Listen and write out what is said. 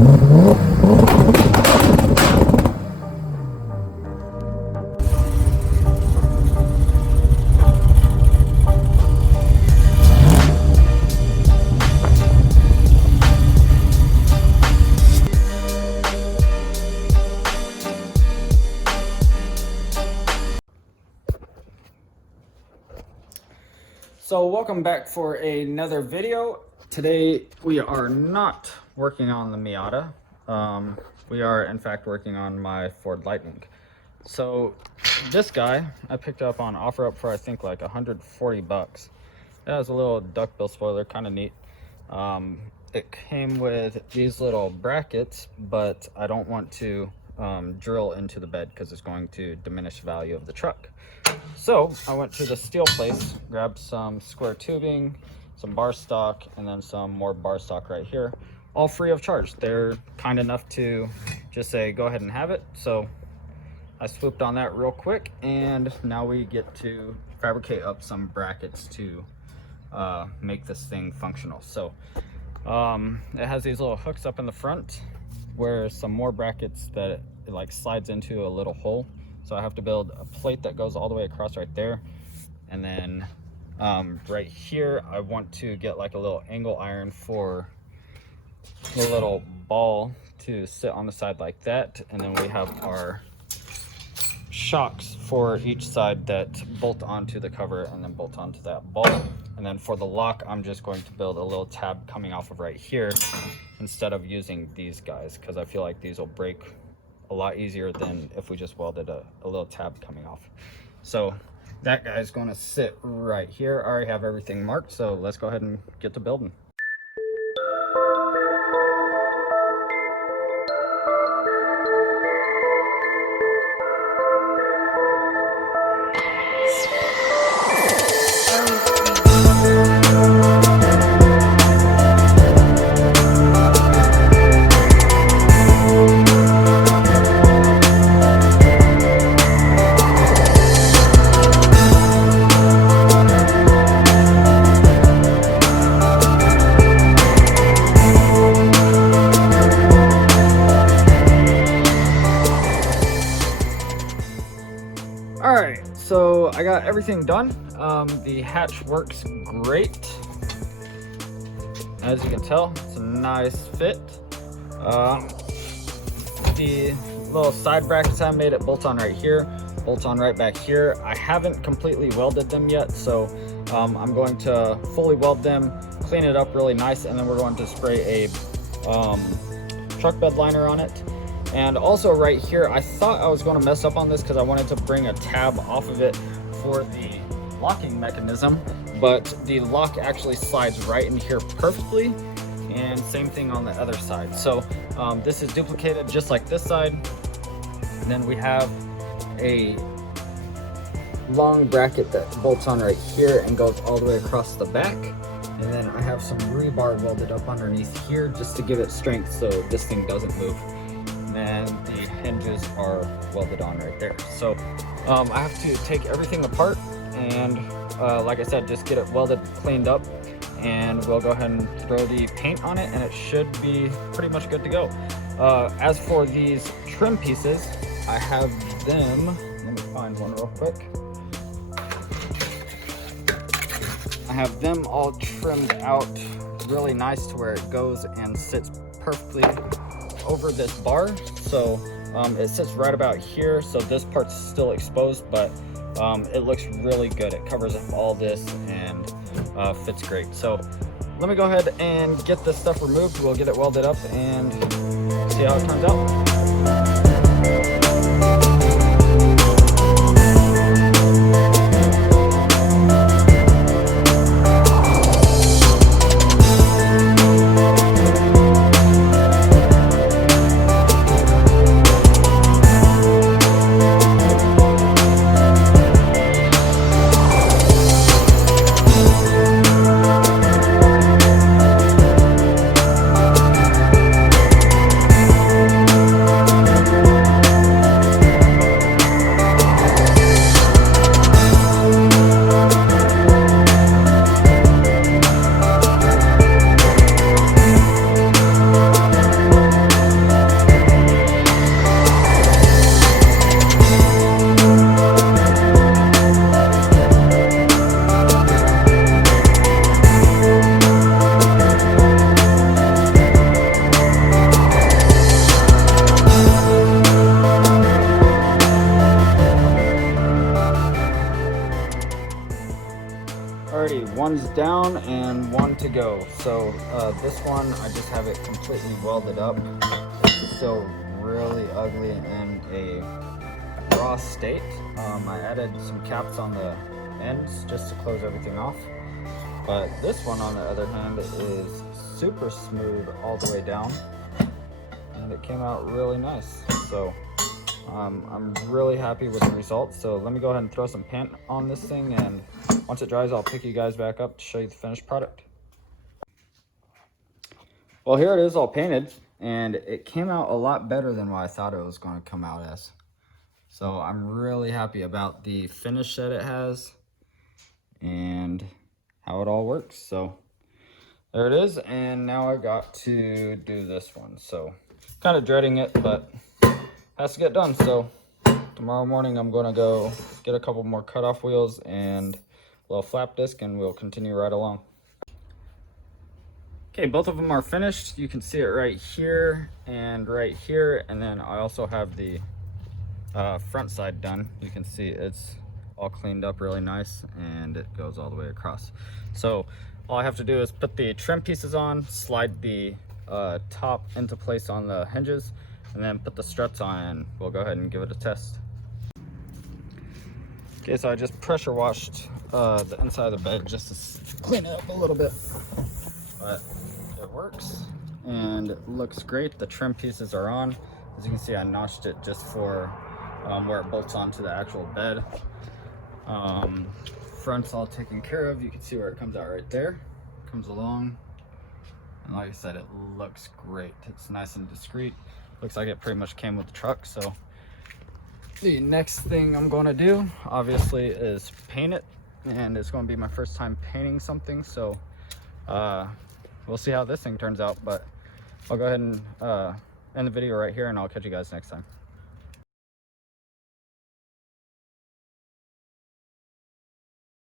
So welcome back for another video. Today we are not working on the Miata. We are in fact working on my Ford Lightning. So this guy I picked up on OfferUp for I think like 140 bucks. It has a little duckbill spoiler, kind of neat. It came with these little brackets, but I don't want to drill into the bed because it's going to diminish the value of the truck. So I went to the steel place, grabbed some square tubing, some bar stock, and then some more bar stock right here, all free of charge. They're kind enough to just say go ahead and have it. So I swooped on that real quick, and now we get to fabricate up some brackets to make this thing functional. So it has these little hooks up in the front where some more brackets that it like slides into a little hole. So I have to build a plate that goes all the way across right there. And then right here, I want to get like a little angle iron for the little ball to sit on the side like that. And then we have our shocks for each side that bolt onto the cover and then bolt onto that ball. And then for the lock, I'm just going to build a little tab coming off of right here instead of using these guys, because I feel like these will break a lot easier than if we just welded a little tab coming off. So that guy's going to sit right here. I already have everything marked, so let's go ahead and get to building. Alright, so I got everything done. The hatch works great. As you can tell, it's a nice fit. The little side brackets I made, it bolts on right here, bolts on right back here. I haven't completely welded them yet, so I'm going to fully weld them, clean it up really nice, and then we're going to spray a truck bed liner on it. And also right here, I thought I was going to mess up on this because I wanted to bring a tab off of it for the locking mechanism, but the lock actually slides right in here perfectly, and same thing on the other side. So this is duplicated just like this side, and then we have a long bracket that bolts on right here and goes all the way across the back. And then I have some rebar welded up underneath here just to give it strength so this thing doesn't move. And the hinges are welded on right there. So I have to take everything apart and like I said, just get it welded, cleaned up, and we'll go ahead and throw the paint on it, and it should be pretty much good to go. As for these trim pieces, I have them, let me find one real quick. I have them all trimmed out really nice to where it goes and sits perfectly over this bar. So it sits right about here, so this part's still exposed, but it looks really good. It covers up all this and fits great. So let me go ahead and get this stuff removed. We'll get it welded up and see how it turns out. down and one to go. So this one, I just have it completely welded up. It's still really ugly in a raw state. I added some caps on the ends just to close everything off. But this one, on the other hand, is super smooth all the way down, and it came out really nice. So I'm really happy with the results. So let me go ahead and throw some paint on this thing, and once it dries, I'll pick you guys back up to show you the finished product. Well, here it is all painted, and it came out a lot better than what I thought it was going to come out as. So I'm really happy about the finish that it has and how it all works. So there it is, and now I got to do this one. So kind of dreading it, but has to get done. So tomorrow morning I'm going to go get a couple more cutoff wheels and a little flap disc, and we'll continue right along. Okay, both of them are finished. You can see it right here and right here, and then I also have the front side done. You can see it's all cleaned up really nice, and it goes all the way across. So all I have to do is put the trim pieces on, slide the top into place on the hinges, and then put the struts on, and we'll go ahead and give it a test. Okay, so I just pressure washed the inside of the bed just to clean it up a little bit, but it works and it looks great. The trim pieces are on. As you can see, I notched it just for where it bolts onto the actual bed. Front's all taken care of. You can see where it comes out right there. Comes along, and like I said, it looks great. It's nice and discreet. Looks like it pretty much came with the truck. So the next thing I'm going to do, obviously, is paint it, and it's going to be my first time painting something. So we'll see how this thing turns out, but I'll go ahead and end the video right here, and I'll catch you guys next time.